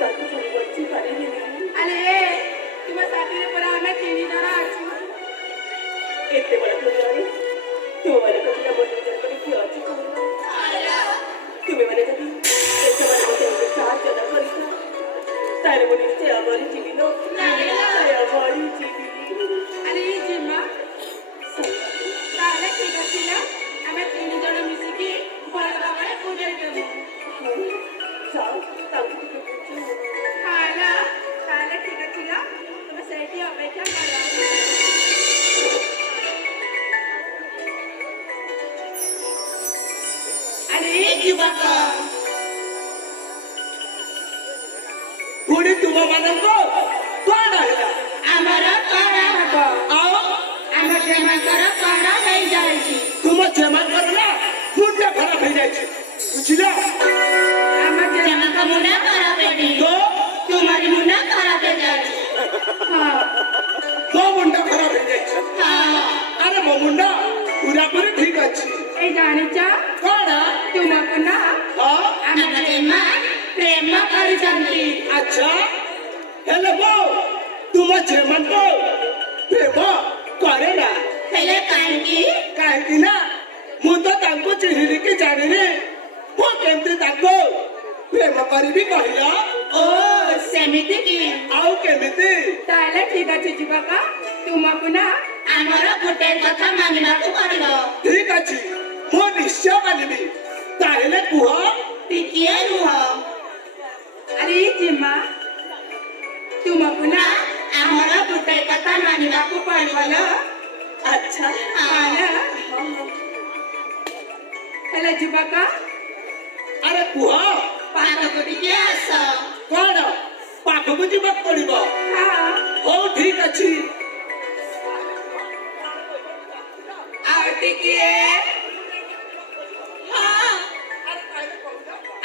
ତାକୁ ଛାଡ଼ି ବଞ୍ଚି ପାରିବିନି। ଆରେ ତୁମ ସାଥିରେ ପରା ଆମେ 3 ଜଣ ଅଛୁ। ଏତେ ବଡ଼ ଦୁନିଆରେ ତୁମମାନଙ୍କ ବିନା ମୋ ଜୀବନରେ କିଏ ଅଛି କହିଲ? ତୁମେମାନେ ଯଦି ଏସମାନଙ୍କୁ କେମିତି ସାହାଯ୍ୟ ନ କରିଥାଅ ତାହେଲେ ମୁଁ ନିଶ୍ଚୟ ମରିଯିବି ଲୋ, ନିଶ୍ଚୟ ମରିଯିବି। ଆରେ ଜିମା ତାହେଲେ ଠିକ ଅଛି ନା, ଆମେ 3 ଜଣ ମିଶିକି ଭଲ ଭାବରେ ପୂଜା ଦେବୁ। ଯାଅ ତାଙ୍କୁ ଟିକେ ବୁଝାଅ। ତାହେଲେ ଠିକ ଅଛି ନା, ତୁମେ ସେଇଠି ଅପେକ୍ଷା କର। ଆରେ ଯୁବକ ପୁଣି ତୁମମାନଙ୍କୁ କଣ ହେଲା? ଆମର କଣ ହବ? ଆଉ ଆମ କ୍ଷେମାଙ୍କର କଣ ହେଇଯାଇଛି? ତୁମ କ୍ଷେମାଙ୍କର ନା ମୁଣ୍ଡ ଖରାପ ହେଇଯାଇଛି, ବୁଝିଲ? ଆମ କ୍ଷେମାଙ୍କ ମୁଣ୍ଡ ଖରାପ ହେଇନି, ତ ତୁମରି ମୁଣ୍ଡ ଖରାପ ହେଇଯାଇଛି। ମୋ ମୁଣ୍ଡ ଖରାପ ହେଇଯାଇଛି। ଆରେ ମୋ ମୁଣ୍ଡ ପୁରାପୁରି ଠିକ ଅଛି। এই জানিছ କଣ? ତୁମକୁ ନା ଆମ କ୍ଷେମା ପ୍ରେମ କରିଛନ୍ତି। ଆଚ୍ଛା, ହେଲେ ମୁଁ ତୁମ କ୍ଷେମାଙ୍କୁ ପ୍ରେମ କରେ ନା। ହେଲେ କାହିଁକି? କାହିଁକି ନା ମୁଁ ତ ତାଙ୍କୁ ଚିହ୍ନିନି କି ଜାଣିନି, ମୁଁ କେମିତି ତାଙ୍କୁ ପ୍ରେମ କରିବି କହିଲ? ଓ ସେମିତି କି? ଆଉ କେମିତି? ତାହେଲେ ଠିକ ଅଛି ଯୁବକ, ତୁମକୁ ନା ଆମର ଗୋଟେ କଥା ମାନିବାକୁ ପଡ଼ିବ। ଠିକ ଅଛି, ମୁଁ ନିଶ୍ଚୟ ମାନିବି। ତାହେଲେ କୁହ। ଟିକିଏ ରୁହ। ଆରେ ଜିମା ତୁମକୁ ନା ଆମର ଗୋଟେ କଥା ମାନିବାକୁ ପଡ଼ିବ ଲୋ। ଆଚ୍ଛା ହେଲେ ଯୁବକ ଆରେ କୁହ। ପାଖକୁ ଟିକେ ଆସ। କଣ ପାଖକୁ ଯିବାକୁ ପଡିବ? ହଉ ଠିକ ଅଛି। ଆଉ ଟିକିଏ।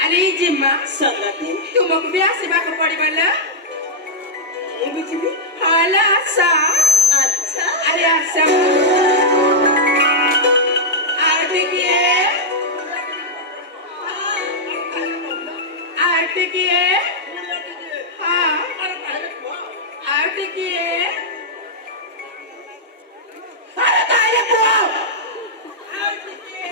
ଆରେ ଜିମା ସଙ୍ଗତି ତୁମକୁ ବି ଆସିବାକୁ ପଡ଼ିବ ଲୋ। ମୁଁ ବି ଯିବି। ହଲ ଆସ। ଆଚ୍ଛା ଆରେ ଆସ। ଆଉ ଟିକିଏ। ଆଉ ଟିକିଏ। ଆଉ ଟିକିଏ। ଆରେ ତାହେଲେ କୁହ। ଆଉ ଟିକିଏ।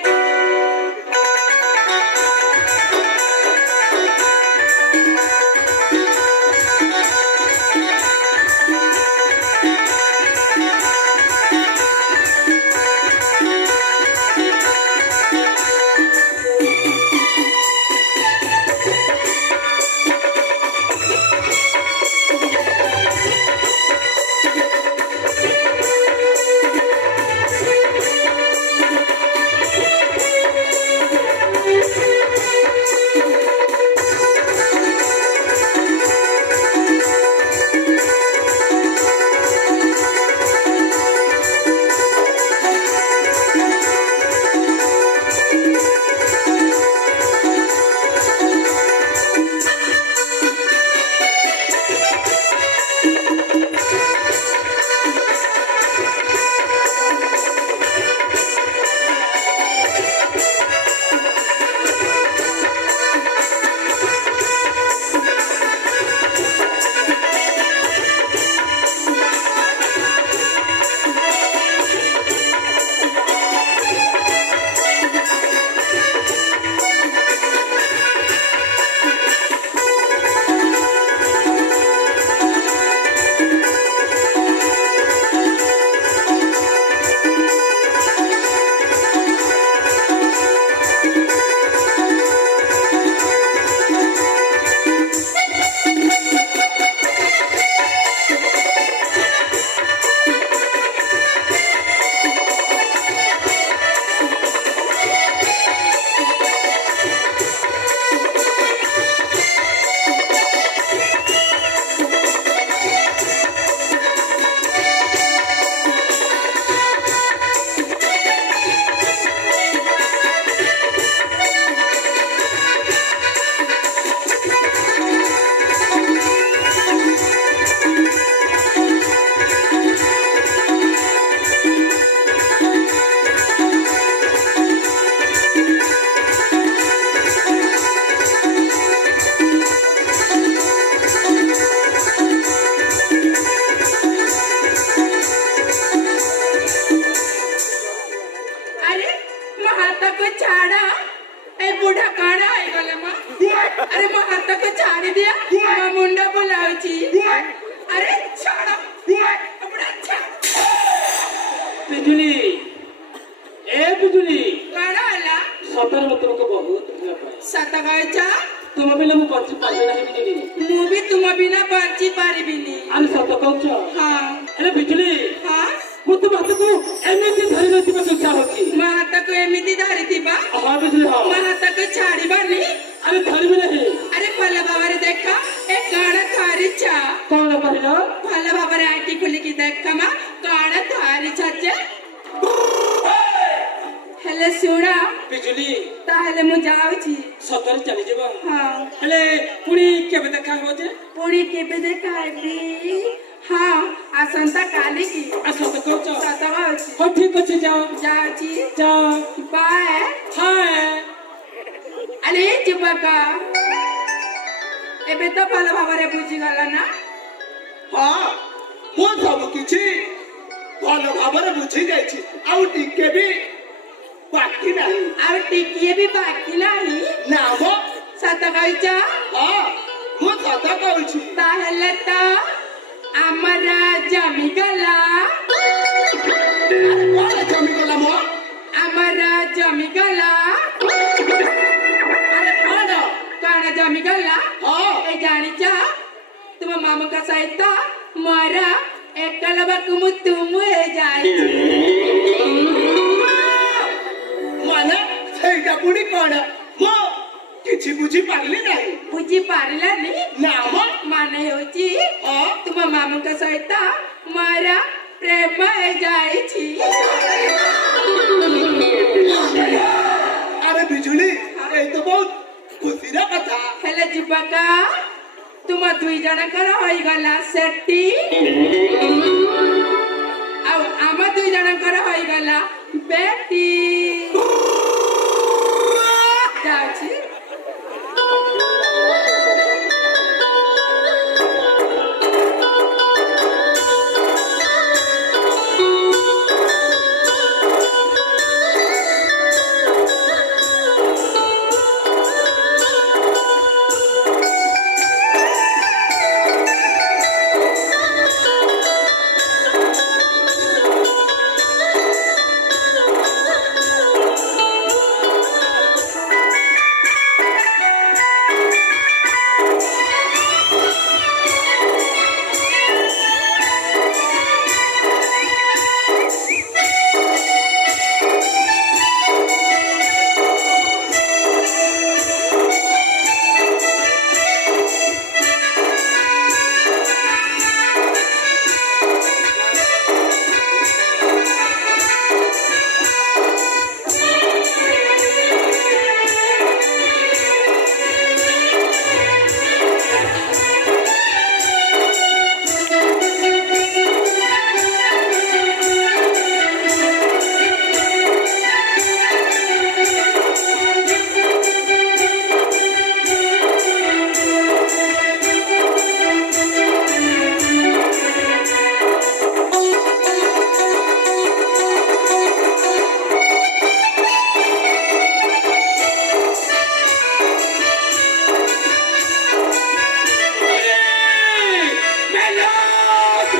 ତୁମ ବିନା ବଞ୍ଚି ପାରିବିନି। ଆରେ ସତ କହୁଛ? ହଁ ହେଲେ ବିଜୁଳି ହଁ ମୁଁ ତୁମ ହାତକୁ ଏମିତି ଧରି ରଖିବାକୁ ଇଚ୍ଛା ହଉଛି। ମୋ ହାତକୁ ଏମିତି ଧରିଥିବା ହଁ ବିଜୁଳି ହଁ। ମୋ ହାତକୁ ଛାଡ଼ିବନି। ଆରେ ଧରିବି ନାହିଁ। ଆରେ ଭଲ ଭାବରେ ଦେଖ ଏ କଣ ଧରିଛ? କଣ କହିଲ? ଭଲ ଭାବରେ ଆଖି ଖୋଲିକି ଦେଖ ମା କଣ ଧରିଛ ଯେ? ହେଲେ ଶୁଣ ବିଜୁଳି ତାହେଲେ ମୁଁ ଯାଉଛି। ସତରେ ଚାଲିଯିବ? ହଁ ହେଲେ ପୁଣି କେବେ ଦେଖା ହବ ଯେ? ପୁଣି କେବେ ଦେଖା ହେବି? ହଁ ଆସନ୍ତା କାଲିକି। ସତ କହୁଛ? ସତ କହୁଛି। ହଉ ଠିକ ଅଛି ଯାଅ ଯାଉଛି ଯାଅ। ବାଏ। ହାଏ। ଆରେ ଯୁବକ ଏବେ ତ ଭଲ ଭାବରେ ବୁଝିଗଲ ନା? ହଁ ମୁଁ ସବୁ କିଛି ଭଲ ଭାବରେ ବୁଝି ଯାଇଛି। ଆଉ ଟିକେ ବି ବାକି ନାହିଁ। ଆଉ ଟିକିଏ ବି ବାକି ନାହିଁ? ନା ମ ସତ କହିଛ? ହଁ ମୁଁ ସତ କହୁଛି। ତାହେଲେ ତ ଆମର ଜମିଗଲା। ଆରେ କଣ ଜମିଗଲା ମ? ଆମର ଜମିଗଲା। ଆରେ କଣ? କଣ ଜମିଗଲା? ହଁ ଏ ଜାଣିଛ ତୁମ ମାମୁଙ୍କ ସହିତ ମୋର ଏକଲବାକୁ ମୁଁ ତୁମ ହେଇଯାଇଛି। ମାନେ ସେଇଟା ପୁଣି କଣ? ମୁଁ କିଛି ବୁଝି ପାରିଲି ନାହିଁ। ବୁଝି ପାରିଲାନି? ନା ମ ମାନେ ହେଉଛି ହଁ ତୁମ ମାମୁଙ୍କ ସହିତ ମୋର ପ୍ରେମ ହେଇଯାଇଛି। ଆରେ ବିଜୁଳି ଏଇ ତ ବହୁତ ଖୁସିର କଥା। ହେଲେ ଯୁବକ ତୁମ ଦୁଇ ଜଣଙ୍କର ହୋଇଗଲା ସେଟି ଆଉ ଆମ ଦୁଇ ଜଣଙ୍କର ହୋଇଗଲା ବେଟି। ଯାଉଛି।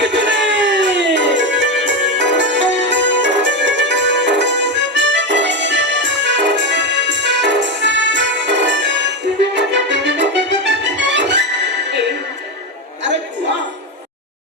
ବିଜୁଳି